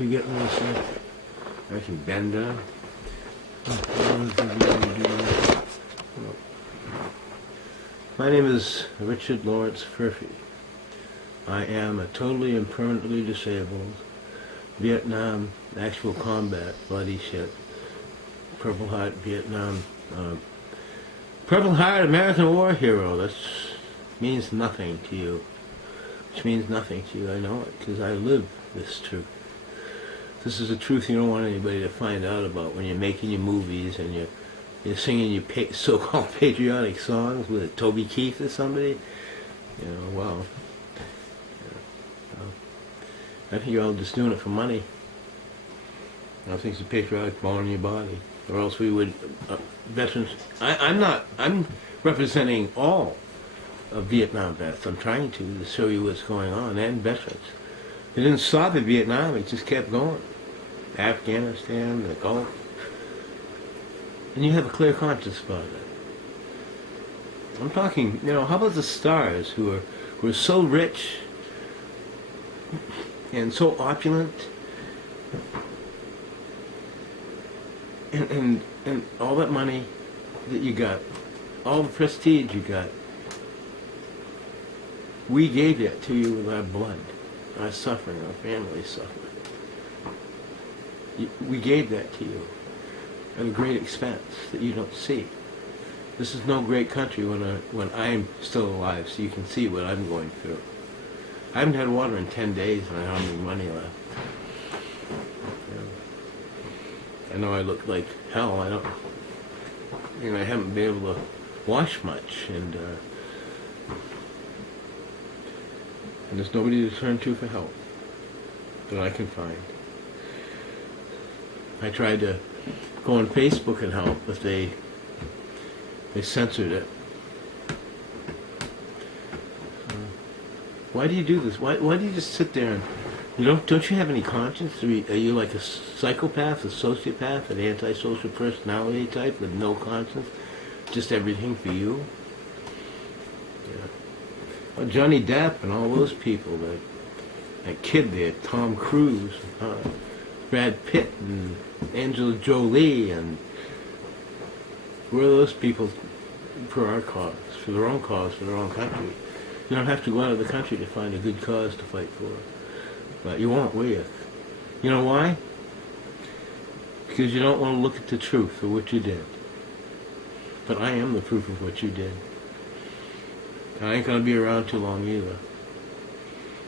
if you get really sick. I can bend down. My name is Richard Lawrence Furphy. I am a totally and permanently disabled Vietnam actual combat bloody shit. Purple Heart Vietnam. Purple Heart American War hero. That means nothing to you. Which means nothing to you. I know it because I live this truth. This is a truth you don't want anybody to find out about when you're making your movies and you're singing your so-called patriotic songs with Toby Keith or somebody. You know, well, I think you're all just doing it for money. I don't think it's a patriotic bone in your body, or else we would veterans. I'm representing all of Vietnam vets. I'm trying to show you what's going on, and veterans. It didn't stop at Vietnam, it just kept going. Afghanistan, the Gulf. And you have a clear conscience about it. I'm talking, how about the stars who are so rich and so opulent and all that money that you got, all the prestige you got, we gave that to you with our blood. Our suffering, our family's suffering. We gave that to you at a great expense that you don't see. This is no great country when I'm still alive, so you can see what I'm going through. I haven't had water in 10 days and I don't have any money left. I know I look like hell. I haven't been able to wash much, and there's nobody to turn to for help that I can find. I tried to go on Facebook and help, but they censored it. Why do you do this? Why do you just sit there and don't you have any conscience? Are you like a psychopath, a sociopath, an antisocial personality type with no conscience? Just everything for you? Yeah. Well, Johnny Depp and all those people, that kid there, Tom Cruise, Brad Pitt and Angela Jolie, and where are those people for our cause, for their own cause, for their own country? You don't have to go out of the country to find a good cause to fight for. But you won't, will you? You know why? Because you don't want to look at the truth of what you did. But I am the proof of what you did. I ain't going to be around too long either.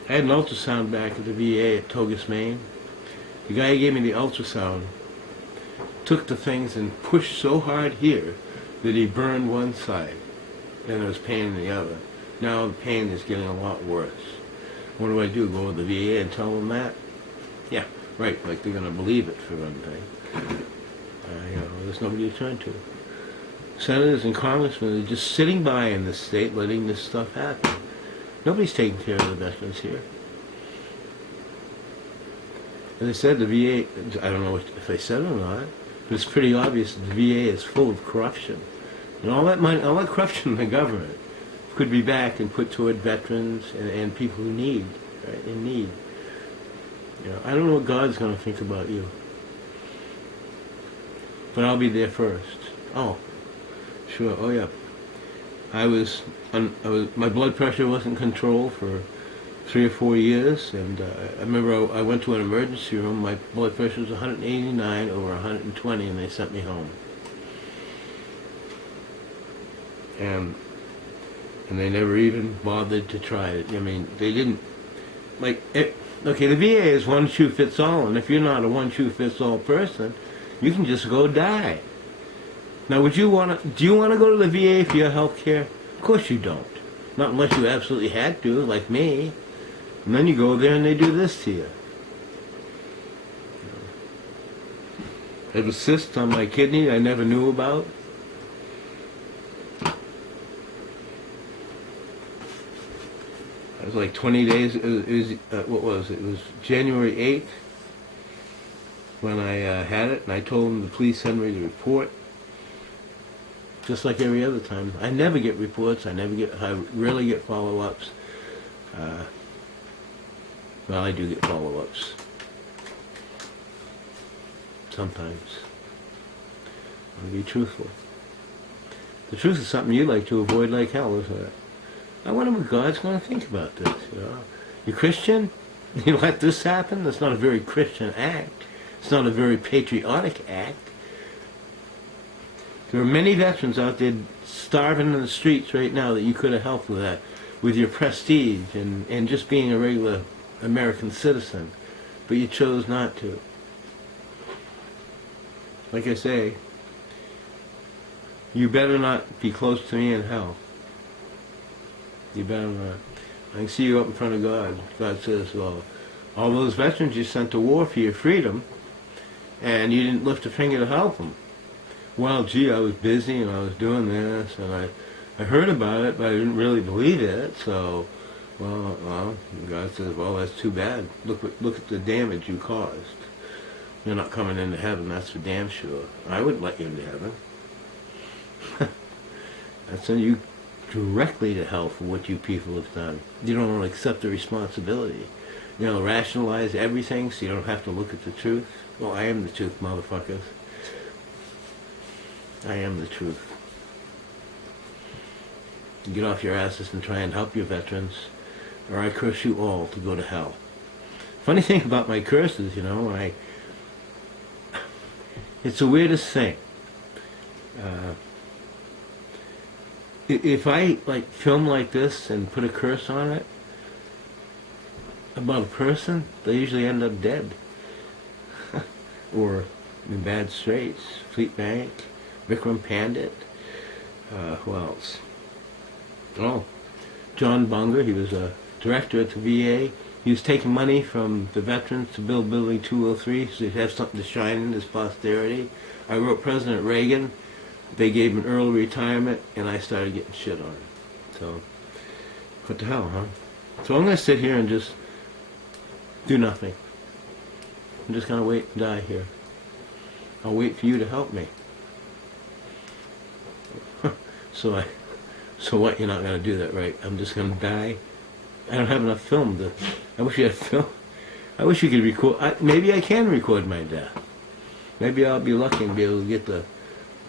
I had an ultrasound back at the VA at Togus, Maine. The guy who gave me the ultrasound took the things and pushed so hard here that he burned one side, and there was pain in the other. Now the pain is getting a lot worse. What do? Go to the VA and tell them that? Yeah, right, like they're going to believe it for one thing. There's nobody to turn to. Senators and congressmen are just sitting by in this state letting this stuff happen. Nobody's taking care of the veterans here. As I said, the VA, I don't know if I said it or not, but it's pretty obvious that the VA is full of corruption. And all that money, all that corruption in the government could be back and put toward veterans and people who need, right, in need. I don't know what God's going to think about you. But I'll be there first. Oh, sure, oh yeah. My blood pressure wasn't controlled for 3 or 4 years, and I remember I went to an emergency room. My blood pressure was 189 over 120, and they sent me home. And they never even bothered to try it. They didn't, okay, the VA is one shoe fits all, and if you're not a one shoe fits all person, you can just go die. Now, do you want to go to the VA for your health care? Of course you don't. Not unless you absolutely had to, like me. And then you go there and they do this to you. I have a cyst on my kidney I never knew about. It was like 20 days, what was it? It was January 8th when I had it, and I told them to please send me the report. Just like every other time. I never get reports, I rarely get follow-ups. Well, I do get follow-ups. sometimes. I want to be truthful. The truth is something you like to avoid like hell, isn't it? I wonder what God's going to think about this, you know. You're Christian? You let this happen? That's not a very Christian act. It's not a very patriotic act. There are many veterans out there starving in the streets right now that you could have helped with that, with your prestige and just being a regular American citizen. But you chose not to. Like I say, you better not be close to me in hell. You better not. I can see you up in front of God. God says, well, all those veterans you sent to war for your freedom, and you didn't lift a finger to help them. Well, gee, I was busy and I was doing this, and I heard about it, but I didn't really believe it, so, well, God says, well, that's too bad. Look at the damage you caused. You're not coming into heaven, that's for damn sure. I wouldn't let you into heaven. I'd send you directly to hell for what you people have done. You don't want to accept the responsibility. You know, rationalize everything so you don't have to look at the truth. Well, I am the truth, motherfuckers. I am the truth. Get off your asses and try and help your veterans, or I curse you all to go to hell. Funny thing about my curses, you know, it's the weirdest thing. If I like film like this and put a curse on it about a person, they usually end up dead or in bad straits. Fleet Bank, Vikram Pandit, who else? Oh, John Bunger. He was a director at the VA. He was taking money from the veterans to build Building 203 so he'd have something to shine in his posterity. I wrote President Reagan. They gave him an early retirement, and I started getting shit on him. So, what the hell, huh? So I'm going to sit here and just do nothing. I'm just going to wait and die here. I'll wait for you to help me. So what, you're not going to do that, right? I'm just going to die? I don't have enough film to... I wish you had film. I wish you could record... maybe I can record my death. Maybe I'll be lucky and be able to get the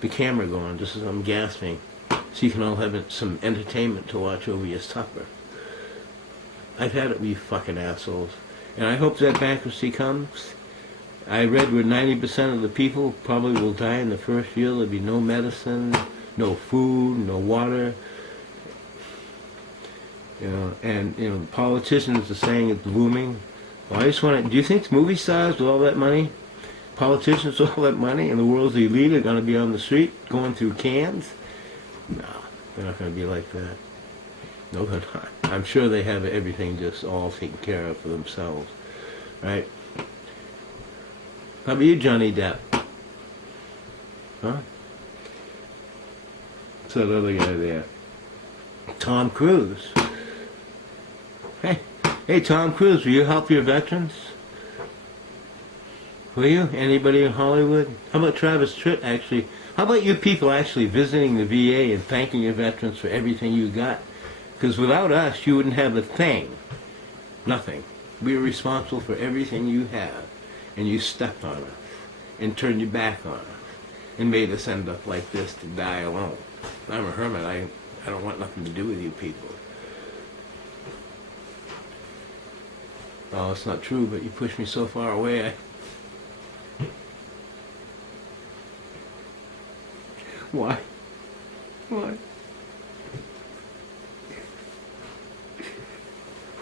camera going just as I'm gasping, so you can all have some entertainment to watch over your supper. I've had it with you fucking assholes. And I hope that bankruptcy comes. I read where 90% of the people probably will die in the first year. There'll be no medicine, no food, no water. You know, and you know, the politicians are saying it's booming. Well, I just want to... Do you think movie stars with all that money, politicians with all that money, and the world's elite are going to be on the street going through cans? No, they're not going to be like that. No, they're not. I'm sure they have everything just all taken care of for themselves, right? How about you, Johnny Depp? Huh? What's that other guy there? Tom Cruise. Hey, Tom Cruise, will you help your veterans? Will you? Anybody in Hollywood? How about Travis Tritt, actually? How about you people actually visiting the VA and thanking your veterans for everything you got? Because without us, you wouldn't have a thing. Nothing. We were responsible for everything you have. And you stepped on us. And turned your back on us. And made us end up like this to die alone. I'm a hermit. I don't want nothing to do with you people. Oh, it's not true, but you pushed me so far away, Why? Why?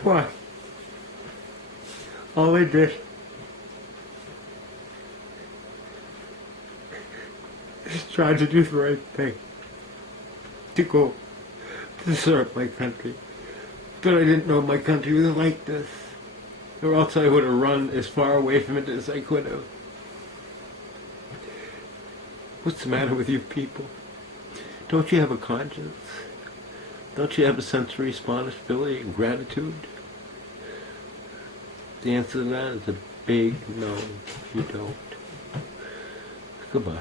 Why? All I did is try to do the right thing. To go to serve my country. But I didn't know my country was like this. Or else I would have run as far away from it as I could have. What's the matter with you people? Don't you have a conscience? Don't you have a sense of responsibility and gratitude? The answer to that is a big no, you don't. Goodbye.